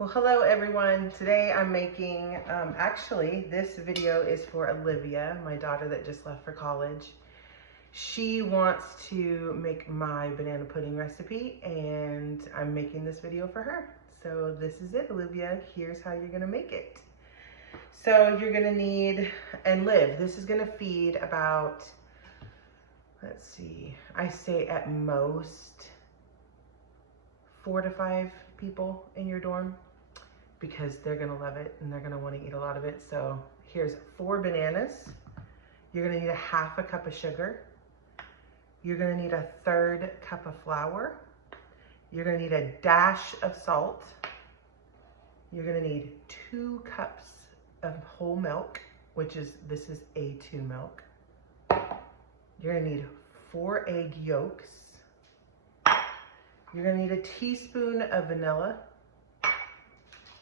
Well, hello everyone. Today I'm making, actually this video is for Olivia, my daughter that just left for college. She wants to make my banana pudding recipe and I'm making this video for her. So this is it, Olivia. Here's how you're gonna make it. So you're gonna need, and Liv, this is gonna feed about, let's see, I say at most 4 to 5 people in your dorm, because they're gonna love it and they're gonna wanna eat a lot of it. So here's 4 bananas. You're gonna need a half a cup of sugar. You're gonna need a 1/3 cup of flour. You're gonna need a dash of salt. You're gonna need 2 cups of whole milk, this is A2 milk. You're gonna need 4 egg yolks. You're gonna need a teaspoon of vanilla.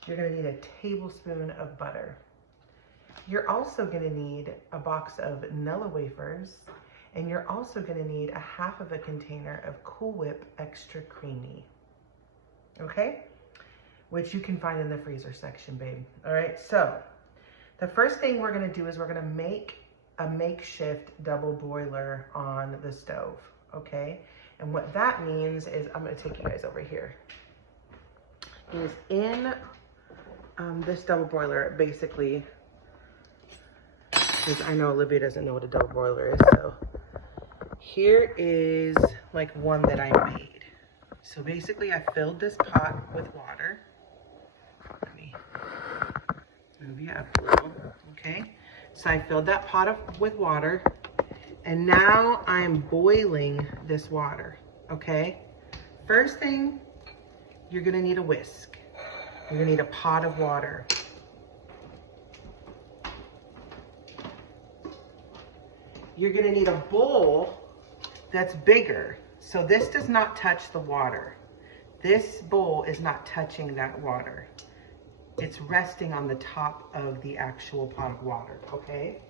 You're gonna need a tablespoon of butter. You're also gonna need a box of nilla wafers, and you're also gonna need a half of a container of Cool Whip Extra Creamy, okay? Which you can find in the freezer section, babe. All right, so the first thing we're gonna do is we're gonna make a makeshift double boiler on the stove, okay? And what that means is, I'm gonna take you guys over here, is in this double boiler, basically, because I know Olivia doesn't know what a double boiler is, so here is like one that I made. So basically I filled this pot with water. Let me move you up a little, okay? So I filled that pot with water, and now I'm boiling this water, okay? First thing, you're gonna need a whisk. You're gonna need a pot of water. You're gonna need a bowl that's bigger. So this does not touch the water. This bowl is not touching that water. It's resting on the top of the actual pot of water, okay?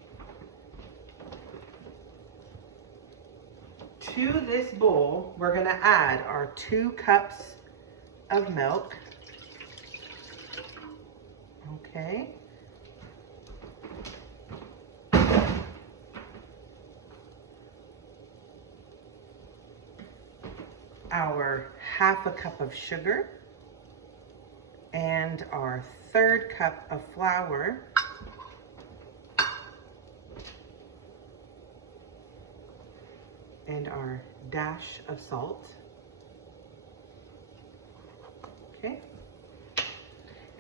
To this bowl, we're gonna add our 2 cups of milk. Okay. Our half a cup of sugar and our 1/3 cup of flour. And our dash of salt. Okay.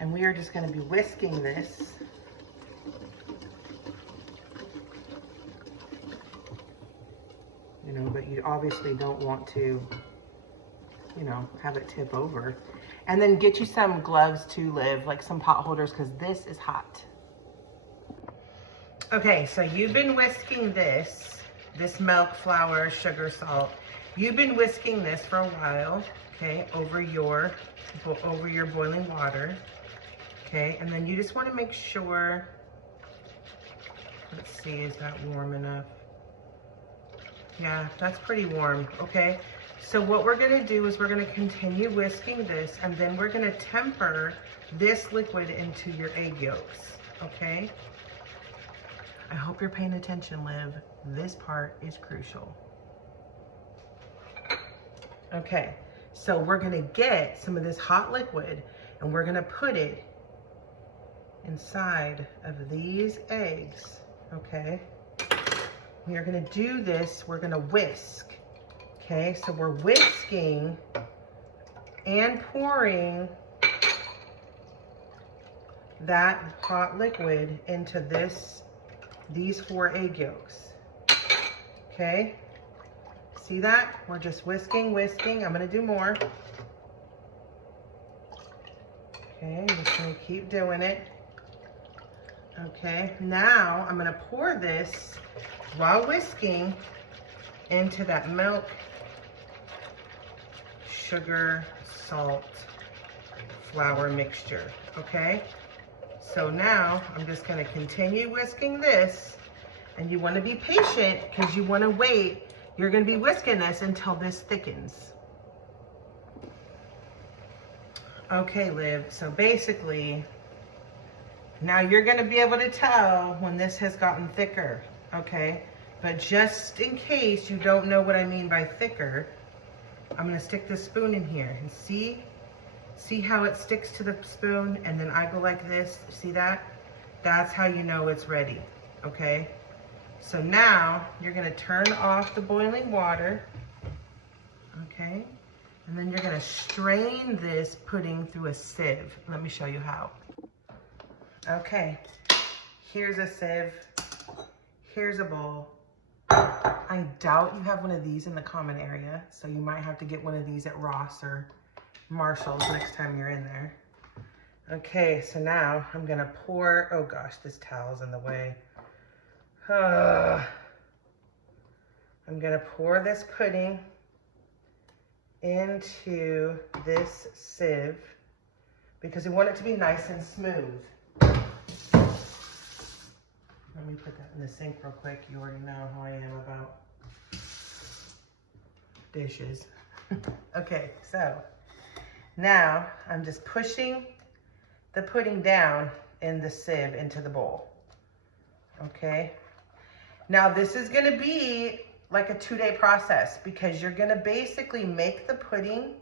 And we are just going to be whisking this. You know, but you obviously don't want to, you know, have it tip over. And then get you some gloves to Liv, like some pot holders, because this is hot. Okay, so you've been whisking this milk, flour, sugar, salt. You've been whisking this for a while, okay, over your boiling water. Okay, and then you just want to make sure, let's see, is that warm enough? Yeah, that's pretty warm, okay? So what we're gonna do is we're gonna continue whisking this, and then we're gonna temper this liquid into your egg yolks, okay? I hope you're paying attention, Liv. This part is crucial. Okay, so we're gonna get some of this hot liquid, and we're gonna put it inside of these eggs, okay? We are gonna do this, we're gonna whisk, okay? So we're whisking and pouring that hot liquid into these 4 egg yolks, okay? See that? We're just whisking. I'm gonna do more. Okay, I'm just gonna keep doing it. Okay, now I'm gonna pour this while whisking into that milk, sugar, salt, flour mixture, okay? So now I'm just gonna continue whisking this, and you wanna be patient because you wanna wait. You're gonna be whisking this until this thickens. Okay, Liv, so basically, now you're gonna be able to tell when this has gotten thicker, okay? But just in case you don't know what I mean by thicker, I'm gonna stick this spoon in here and see how it sticks to the spoon, and then I go like this, see that? That's how you know it's ready, okay? So now you're gonna turn off the boiling water, okay? And then you're gonna strain this pudding through a sieve. Let me show you how. Okay, here's a sieve, here's a bowl. I doubt you have one of these in the common area, so you might have to get one of these at Ross or Marshall's next time you're in there. Okay, so now I'm gonna pour, oh gosh, this towel's in the way. I'm gonna pour this pudding into this sieve because we want it to be nice and smooth. Let me put that in the sink real quick. You already know how I am about dishes. Okay, so now I'm just pushing the pudding down in the sieve into the bowl. Okay. Now this is gonna be like a 2-day process because you're gonna basically make the pudding.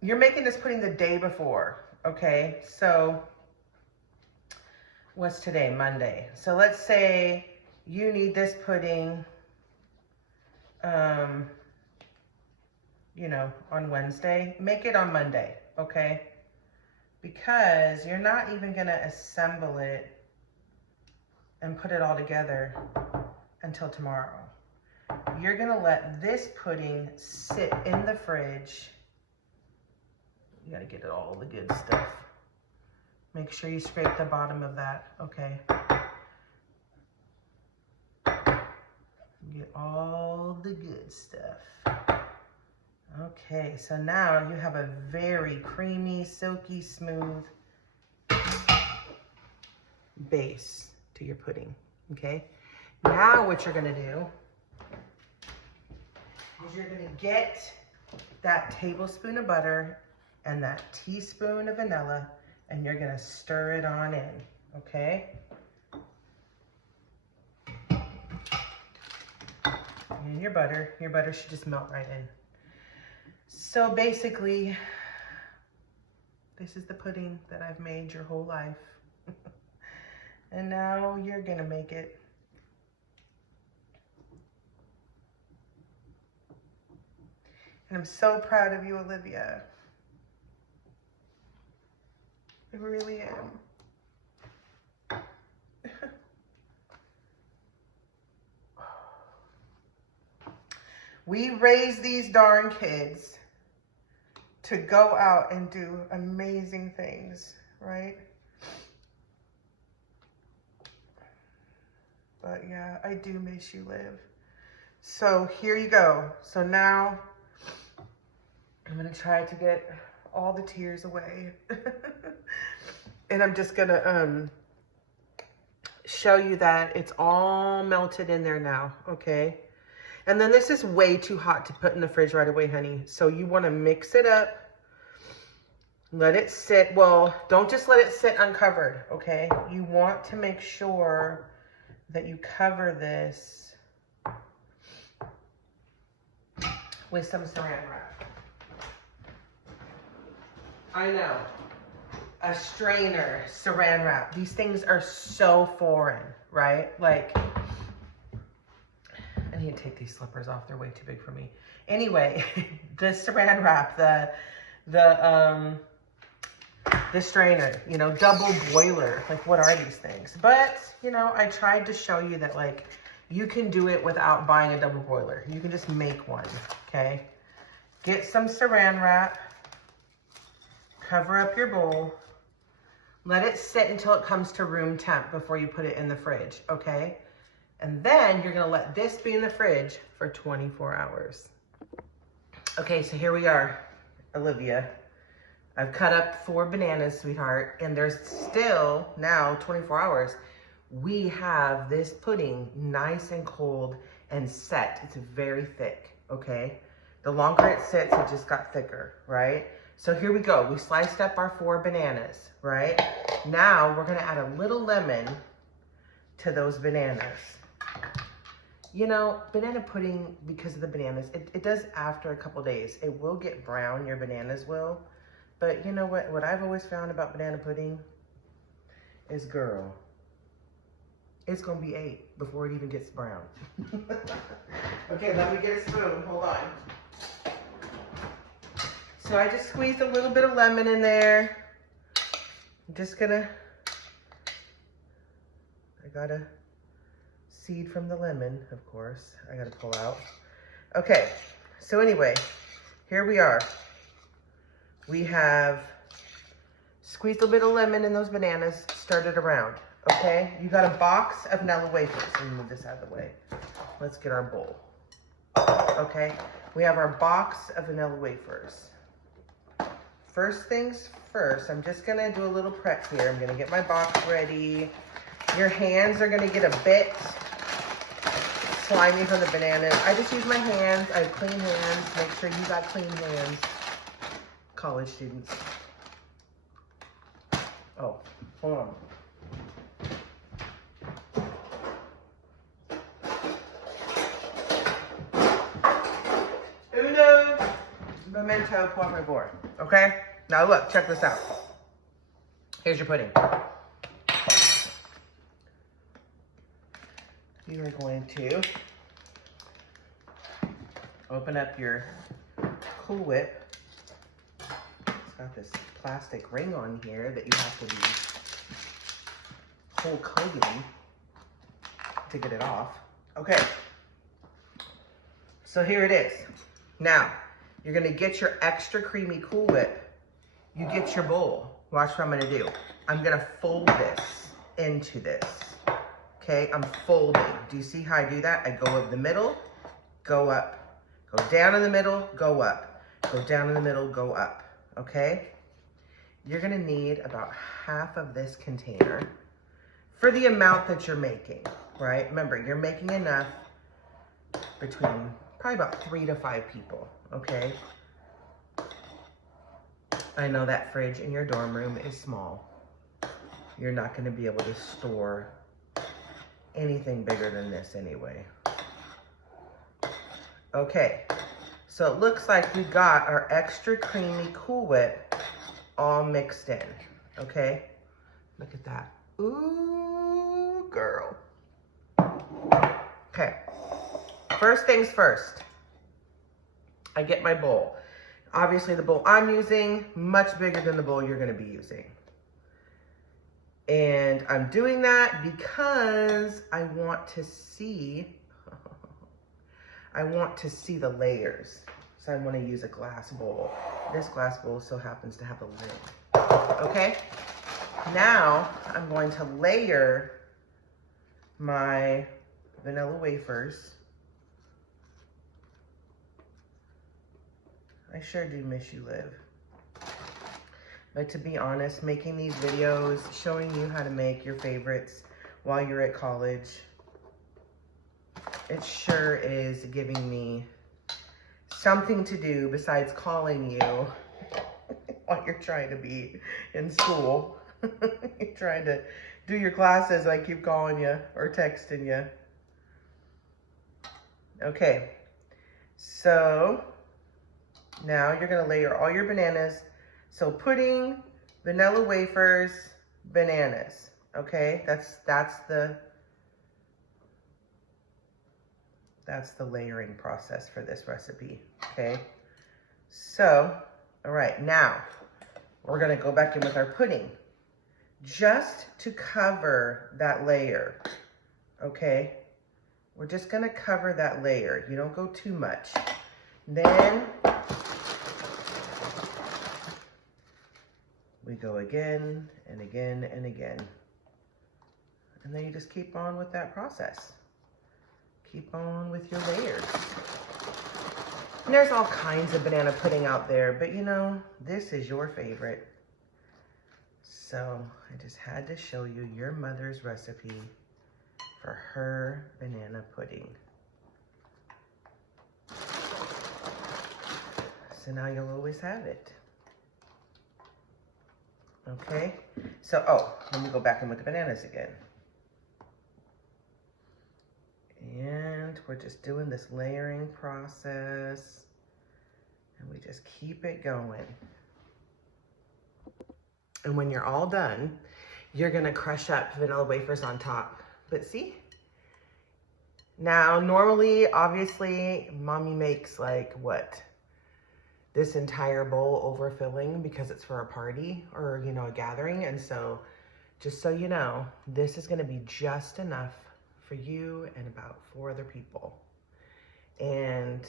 You're making this pudding the day before, okay? So what's today? Monday. So let's say you need this pudding, you know, on Wednesday. Make it on Monday, okay? Because you're not even gonna assemble it and put it all together until tomorrow. You're gonna let this pudding sit in the fridge. You gotta get all the good stuff. Make sure you scrape the bottom of that, okay? Get all the good stuff. Okay, so now you have a very creamy, silky, smooth base to your pudding, okay? Now what you're gonna do is you're gonna get that tablespoon of butter and that teaspoon of vanilla, and you're gonna stir it on in, okay? And your butter should just melt right in. So basically, this is the pudding that I've made your whole life. And now you're gonna make it. And I'm so proud of you, Olivia. I really am. We raise these darn kids to go out and do amazing things, right? But yeah, I do miss you, Liv. So here you go. So now I'm gonna try to get all the tears away. And I'm just gonna show you that it's all melted in there now, okay? And then this is way too hot to put in the fridge right away, honey. So you wanna mix it up, let it sit. Well, don't just let it sit uncovered, okay? You want to make sure that you cover this with some saran wrap. I know, a strainer, saran wrap. These things are so foreign, right? Like, I need to take these slippers off. They're way too big for me. Anyway, the saran wrap, the strainer, you know, double boiler. Like, what are these things? But, you know, I tried to show you that, like, you can do it without buying a double boiler. You can just make one, okay? Get some saran wrap. Cover up your bowl. Let it sit until it comes to room temp before you put it in the fridge, okay? And then you're gonna let this be in the fridge for 24 hours. Okay, so here we are, Olivia. I've cut up 4 bananas, sweetheart, and there's still now 24 hours. We have this pudding nice and cold and set. It's very thick, okay? The longer it sits, it just got thicker, right? So here we go. We sliced up our 4 bananas, right? Now we're gonna add a little lemon to those bananas. You know, banana pudding, because of the bananas, it does after a couple days. It will get brown, your bananas will. But you know what I've always found about banana pudding is, girl, it's gonna be 8 before it even gets brown. Okay, let me get a spoon, hold on. So I just squeezed a little bit of lemon in there. I'm just gonna, I got a seed from the lemon, of course, I gotta pull out. Okay, so anyway, here we are. We have squeezed a bit of lemon in those bananas, stirred it around, okay? You got a box of Nilla wafers. Let me move this out of the way. Let's get our bowl, okay? We have our box of vanilla wafers. First things first, I'm just gonna do a little prep here. I'm gonna get my box ready. Your hands are gonna get a bit slimy from the bananas. I just use my hands. I have clean hands. Make sure you got clean hands. College students. Oh, hold on. Uno, memento, por favor. Okay? Now look, check this out. Here's your pudding. You are going to open up your Cool Whip. It's got this plastic ring on here that you have to be Hulk Hogan to get it off. Okay. So here it is. Now, you're gonna get your extra creamy Cool Whip. You get your bowl. Watch what I'm gonna do. I'm gonna fold this into this. Okay, I'm folding. Do you see how I do that? I go up the middle, go up. Go down in the middle, go up. Go down in the middle, go up. Okay? You're gonna need about half of this container for the amount that you're making, right? Remember, you're making enough between probably about 3 to 5 people, okay? I know that fridge in your dorm room is small. You're not gonna be able to store anything bigger than this anyway. Okay, so it looks like we got our extra creamy Cool Whip all mixed in, okay? Look at that. Ooh, girl. Okay, first things first. I get my bowl. Obviously the bowl I'm using, much bigger than the bowl you're gonna be using. And I'm doing that because I want to see, the layers. So I want to use a glass bowl. This glass bowl so happens to have a lid. Okay? Now I'm going to layer my vanilla wafers. I sure do miss you, Liv. But to be honest, making these videos, showing you how to make your favorites while you're at college, it sure is giving me something to do besides calling you while you're trying to be in school. You're trying to do your classes, I keep calling you or texting you. Okay, so now you're gonna layer all your bananas. So pudding, vanilla wafers, bananas, okay? That's the layering process for this recipe, okay? So, all right, now we're gonna go back in with our pudding just to cover that layer, okay? We're just gonna cover that layer. You don't go too much. Then we go again and again and again. And then you just keep on with that process. Keep on with your layers. And there's all kinds of banana pudding out there, but you know, this is your favorite. So I just had to show you your mother's recipe for her banana pudding. So now you'll always have it. Okay, so, oh, let me go back and look at bananas again. And we're just doing this layering process, and we just keep it going. And when you're all done, you're gonna crush up vanilla wafers on top. But see? Now, normally, obviously, mommy makes like what? This entire bowl overfilling because it's for a party or, you know, a gathering. And so, just so you know, this is gonna be just enough for you and about 4 other people. And,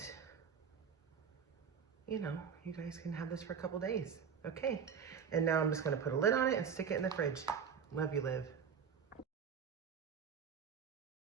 you know, you guys can have this for a couple days. Okay, and now I'm just gonna put a lid on it and stick it in the fridge. Love you, Liv.